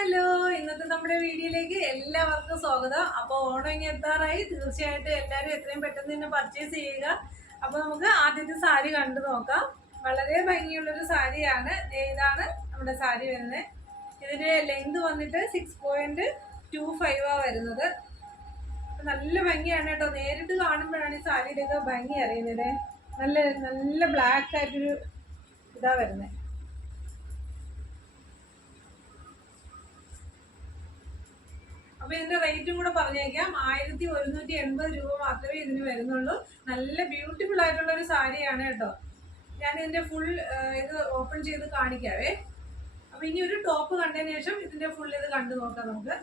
Hello, ഇന്നത്തെ നമ്മുടെ വീഡിയോയിലേക്ക് എല്ലാവർക്കും സ്വാഗതം. അപ്പോൾ ഓണം ഇങ്ങനെ എത്താറായി. തീർച്ചയായിട്ടും എല്ലാവരും എത്രയും പെട്ടെന്ന് തന്നെ പർച്ചേസ് ചെയ്യുക. അപ്പോൾ നമുക്ക് ആദ്യത്തെ സാരി കണ്ടു നോക്കാം. വളരെ ഭംഗിയുള്ളൊരു സാരിയാണ്. ഇതാണ് നമ്മുടെ സാരി വരുന്നത്. ഇതിൻ്റെ ലെങ്ത് വന്നിട്ട് 6.25 വരുന്നത്. നല്ല ഭംഗിയാണ് കേട്ടോ. നേരിട്ട് കാണുമ്പോഴാണ് ഈ സാരിയുടെയൊക്കെ ഭംഗി അറിയുന്നത്. നല്ല നല്ല ബ്ലാക്ക് ആയിട്ടൊരു ഇതാ വരുന്നത്. അപ്പൊ ഇതിന്റെ റേറ്റും കൂടെ പറഞ്ഞേക്കാം. 1180 രൂപ മാത്രമേ ഇതിന് വരുന്നുള്ളൂ. നല്ല ബ്യൂട്ടിഫുൾ ആയിട്ടുള്ള ഒരു സാരിയാണ് കേട്ടോ. ഞാൻ ഇതിന്റെ ഫുൾ ഇത് ഓപ്പൺ ചെയ്ത് കാണിക്കാവേ. അപ്പൊ ഇനി ഒരു ടോപ്പ് കണ്ടതിന് ശേഷം ഇതിന്റെ ഫുൾ ഇത് കണ്ടു നോക്കാം നമുക്ക്.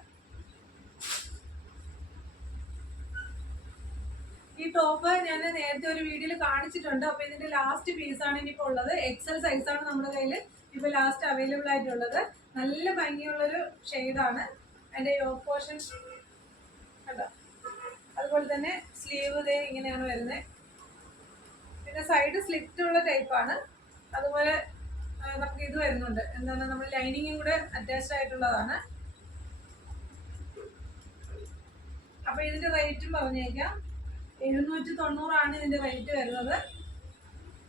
ഈ ടോപ്പ് ഞാൻ നേരത്തെ ഒരു വീഡിയോയിൽ കാണിച്ചിട്ടുണ്ട്. അപ്പൊ ഇതിന്റെ ലാസ്റ്റ് പീസാണ് ഇനിയിപ്പോ ഉള്ളത്. എക്സൽ സൈസാണ് നമ്മുടെ കയ്യിൽ ഇപ്പൊ ലാസ്റ്റ് അവൈലബിൾ ആയിട്ടുള്ളത്. നല്ല ഭംഗിയുള്ളൊരു ഷെയ്ഡാണ്. അതിന്റെ യോക്ക് പോർഷൻ കണ്ടോ. അതുപോലെ തന്നെ സ്ലീവ് ദേ ഇങ്ങനെയാണ് വരുന്നത്. പിന്നെ സൈഡ് സ്ലിറ്റ് ഉള്ള ടൈപ്പാണ്. അതുപോലെ നമുക്ക് ഇത് വരുന്നുണ്ട്, എന്താണ് നമ്മൾ ലൈനിങ്ങും കൂടെ അറ്റാച്ച്ഡ് ആയിട്ടുള്ളതാണ്. അപ്പൊ ഇതിന്റെ റേറ്റും പറഞ്ഞേക്കാം. 790 ഇതിന്റെ റേറ്റ് വരുന്നത്.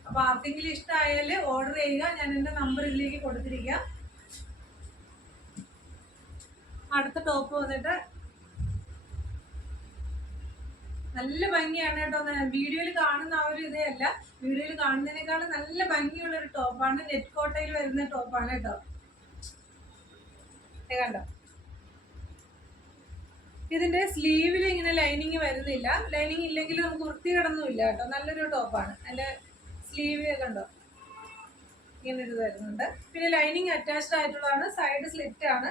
അപ്പൊ ആർക്കെങ്കിലും ഇഷ്ടമായാൽ ഓർഡർ ചെയ്യുക. ഞാൻ എന്റെ നമ്പർ ഇതിലേക്ക് കൊടുത്തിരിക്കാം. അടുത്ത ടോപ്പ് വന്നിട്ട് നല്ല ഭംഗിയാണ് കേട്ടോ. വീഡിയോയിൽ കാണുന്ന ആ ഒരു ഇതേ അല്ല, വീഡിയോയിൽ കാണുന്നതിനേക്കാളും നല്ല ഭംഗിയുള്ള ഒരു ടോപ്പാണ്. നെറ്റ് കോട്ടയിൽ വരുന്ന ടോപ്പാണ് കേട്ടോ. കണ്ടോ, ഇതിന്റെ സ്ലീവിൽ ഇങ്ങനെ ലൈനിങ് വരുന്നില്ല. ലൈനിങ് ഇല്ലെങ്കിൽ നമുക്ക് വൃത്തികേടൊന്നുമില്ല കേട്ടോ. നല്ലൊരു ടോപ്പാണ്. അതിന്റെ സ്ലീവ് കണ്ടോ ഇങ്ങനെ ഇത് വരുന്നുണ്ട്. പിന്നെ ലൈനിങ് അറ്റാച്ച്ഡ് ആയിട്ടുള്ളതാണ്. സൈഡ് സ്ലിറ്റ് ആണ്.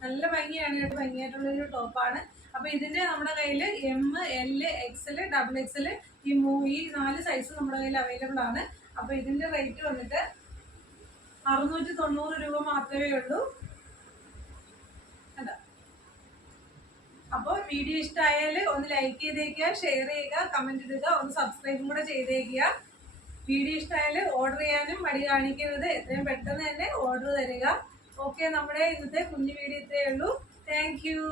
നല്ല ഭംഗിയാണ് കേട്ടോ. ഭംഗിയായിട്ടുള്ളൊരു ടോപ്പാണ്. അപ്പൊ ഇതിന്റെ നമ്മുടെ കയ്യിൽ M, L, XL, XXL ഈ 4 സൈസ് നമ്മുടെ കയ്യിൽ അവൈലബിൾ ആണ്. അപ്പൊ ഇതിന്റെ റേറ്റ് വന്നിട്ട് 690 രൂപ മാത്രമേ ഉള്ളൂ. അല്ല, അപ്പോൾ വീഡിയോ ഇഷ്ടമായാൽ ഒന്ന് ലൈക്ക് ചെയ്തേക്കുക, ഷെയർ ചെയ്യുക, കമന്റ് ഇടുക, ഒന്ന് സബ്സ്ക്രൈബും കൂടെ ചെയ്തേക്കുക. വീഡിയോ ഇഷ്ടമായാൽ ഓർഡർ ചെയ്യാനും മടി കാണിക്കരുത്. എത്രയും പെട്ടെന്ന് തന്നെ ഓർഡർ തരിക. ഓക്കെ, നമ്മുടെ ഇന്നത്തെ കുഞ്ഞു വീഡിയോ ഇത്രയേ ഉള്ളൂ. Thank you.